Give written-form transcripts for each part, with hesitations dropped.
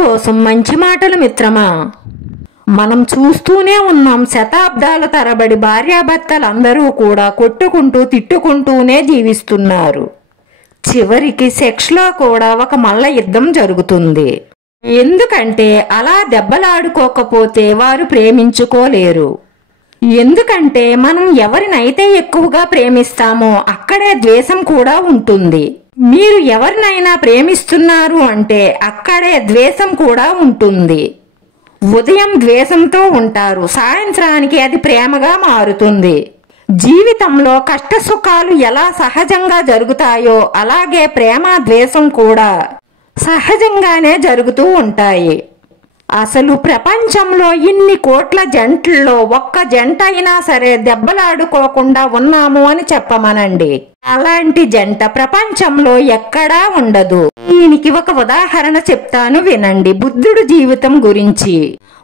కోసం మంచి మాటలు మిత్రమా. మనం చూస్తూనే ఉన్నాం, శతాబ్దాల తరబడి భార్యాభర్తలందరూ కూడా కొట్టుకుంటూ తిట్టుకుంటూనే జీవిస్తున్నారు. చివరికి సెక్స్లో కూడా ఒక మల్ల యుద్ధం జరుగుతుంది. ఎందుకంటే అలా దెబ్బలాడుకోకపోతే వారు ప్రేమించుకోలేరు. ఎందుకంటే మనం ఎవరినైతే ఎక్కువగా ప్రేమిస్తామో అక్కడే ద్వేషం కూడా ఉంటుంది. మీరు ఎవరినైనా ప్రేమిస్తున్నారు అంటే అక్కడే ద్వేషం కూడా ఉంటుంది. ఉదయం ద్వేషంతో ఉంటారు, సాయంత్రానికి అది ప్రేమగా మారుతుంది. జీవితంలో కష్ట సుఖాలు ఎలా సహజంగా జరుగుతాయో అలాగే ప్రేమ ద్వేషం కూడా సహజంగానే జరుగుతూ ఉంటాయి. అసలు ప్రపంచంలో ఇన్ని కోట్ల జంటల్లో ఒక్క జంట అయినా సరే దెబ్బలాడుకోకుండా ఉన్నాము అని చెప్పమనండి. అలాంటి జంట ప్రపంచంలో ఎక్కడా ఉండదు. దీనికి ఒక ఉదాహరణ చెప్తాను వినండి. బుద్ధుడు జీవితం గురించి.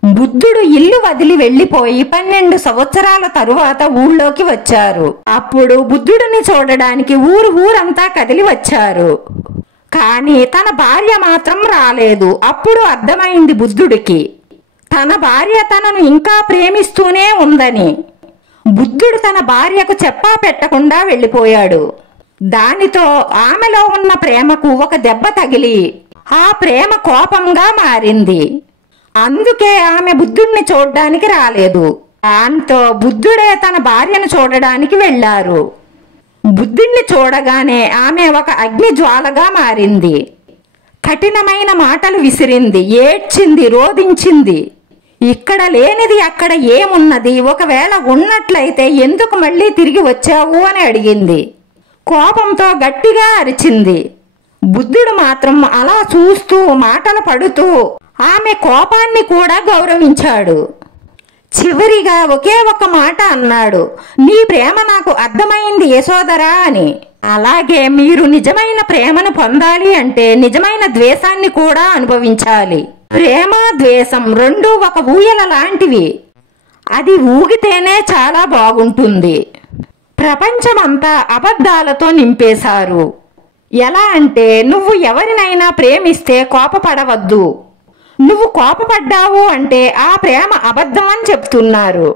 బుద్ధుడు ఇల్లు వదిలి వెళ్లిపోయి 12 సంవత్సరాల తరువాత ఊళ్ళోకి వచ్చారు. అప్పుడు బుద్ధుడిని చూడడానికి ఊరంతా కదిలి వచ్చారు. కానీ తన భార్య మాత్రం రాలేదు. అప్పుడు అర్థమైంది బుద్ధుడికి తన భార్య తనను ఇంకా ప్రేమిస్తూనే ఉందని. బుద్ధుడు తన భార్యకు చెప్పా పెట్టకుండా వెళ్ళిపోయాడు. దానితో ఆమెలో ఉన్న ప్రేమకు ఒక దెబ్బ తగిలి ఆ ప్రేమ కోపంగా మారింది. అందుకే ఆమె బుద్ధుడిని చూడడానికి రాలేదు. దాంతో బుద్ధుడే తన భార్యను చూడడానికి వెళ్లారు. బుద్ధుడిని చూడగానే ఆమె ఒక అగ్ని జ్వాలగా మారింది. కఠినమైన మాటలు విసిరింది, ఏడ్చింది, రోధించింది. ఇక్కడ లేనిది అక్కడ ఏమున్నది, ఒకవేళ ఉన్నట్లయితే ఎందుకు మళ్ళీ తిరిగి వచ్చావు అని అడిగింది. కోపంతో గట్టిగా అరిచింది. బుద్ధుడు మాత్రం అలా చూస్తూ మాటలు పడుతూ ఆమె కోపాన్ని కూడా గౌరవించాడు. చివరిగా ఒకే ఒక మాట అన్నాడు, నీ ప్రేమ నాకు అర్థమైంది యశోదరా అని. అలాగే మీరు నిజమైన ప్రేమను పొందాలి అంటే నిజమైన ద్వేషాన్ని కూడా అనుభవించాలి. ప్రేమ ద్వేషం రెండూ ఒక ఊయల లాంటివి. అది ఊగితేనే చాలా బాగుంటుంది. ప్రపంచమంతా అబద్ధాలతో నింపేశారు. ఎలా అంటే నువ్వు ఎవరినైనా ప్రేమిస్తే కోపపడవద్దు, నువ్వు కోపపడ్డావు అంటే ఆ ప్రేమ అబద్ధం అని చెప్తున్నారు.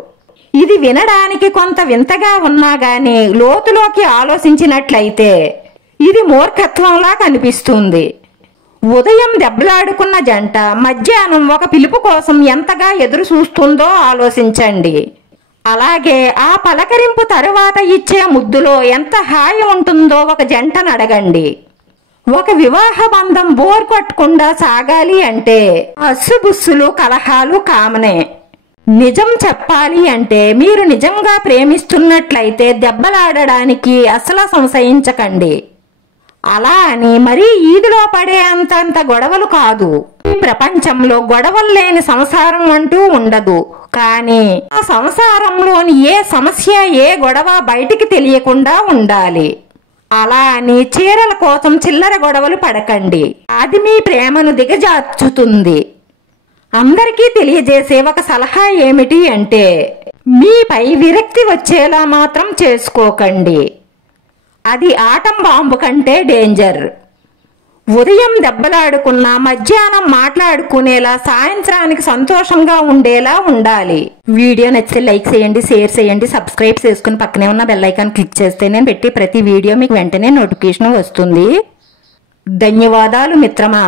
ఇది వినడానికి కొంత వింతగా ఉన్నా గాని లోతులోకి ఆలోచించినట్లయితే ఇది మూర్ఖత్వంలా కనిపిస్తుంది. ఉదయం దెబ్బలాడుకున్న జంట మధ్యాహ్నం ఒక పిలుపు కోసం ఎంతగా ఎదురు చూస్తుందో ఆలోచించండి. అలాగే ఆ పలకరింపు తరువాత ఇచ్చే ముద్దులో ఎంత హాయి ఉంటుందో ఒక జంటను అడగండి. ఒక వివాహ బంధం బోర్ కొట్టకుండా సాగాలి అంటే అస్సుబుస్సులు కలహాలు కామనే. నిజం చెప్పాలి అంటే మీరు నిజంగా ప్రేమిస్తున్నట్లయితే దెబ్బలాడడానికి అసలు సంశయించకండి. అలా అని మరీ ఈదులో పడే అంతంత గొడవలు కాదు. ఈ ప్రపంచంలో గొడవలు లేని సంసారం అంటూ ఉండదు. కానీ ఆ సంసారంలోని ఏ సమస్య ఏ గొడవ బయటికి తెలియకుండా ఉండాలి. అలా అని చీరల కోసం చిల్లర గొడవలు పడకండి, అది మీ ప్రేమను దిగజార్చుతుంది. అందరికీ తెలియజేసే ఒక సలహా ఏమిటి అంటే మీపై విరక్తి వచ్చేలా మాత్రం చేసుకోకండి. అది ఆటం బాంబు కంటే డేంజర్. ఉదయం దెబ్బలాడుకున్నా మధ్యాహ్నం మాట్లాడుకునేలా సాయంత్రానికి సంతోషంగా ఉండేలా ఉండాలి. వీడియో నచ్చితే లైక్ చేయండి, షేర్ చేయండి, సబ్స్క్రైబ్ చేసుకుని పక్కనే ఉన్న బెల్ ఐకాన్ క్లిక్ చేస్తే నేను పెట్టి ప్రతి వీడియో మీకు వెంటనే నోటిఫికేషన్ వస్తుంది. ధన్యవాదాలు మిత్రమా.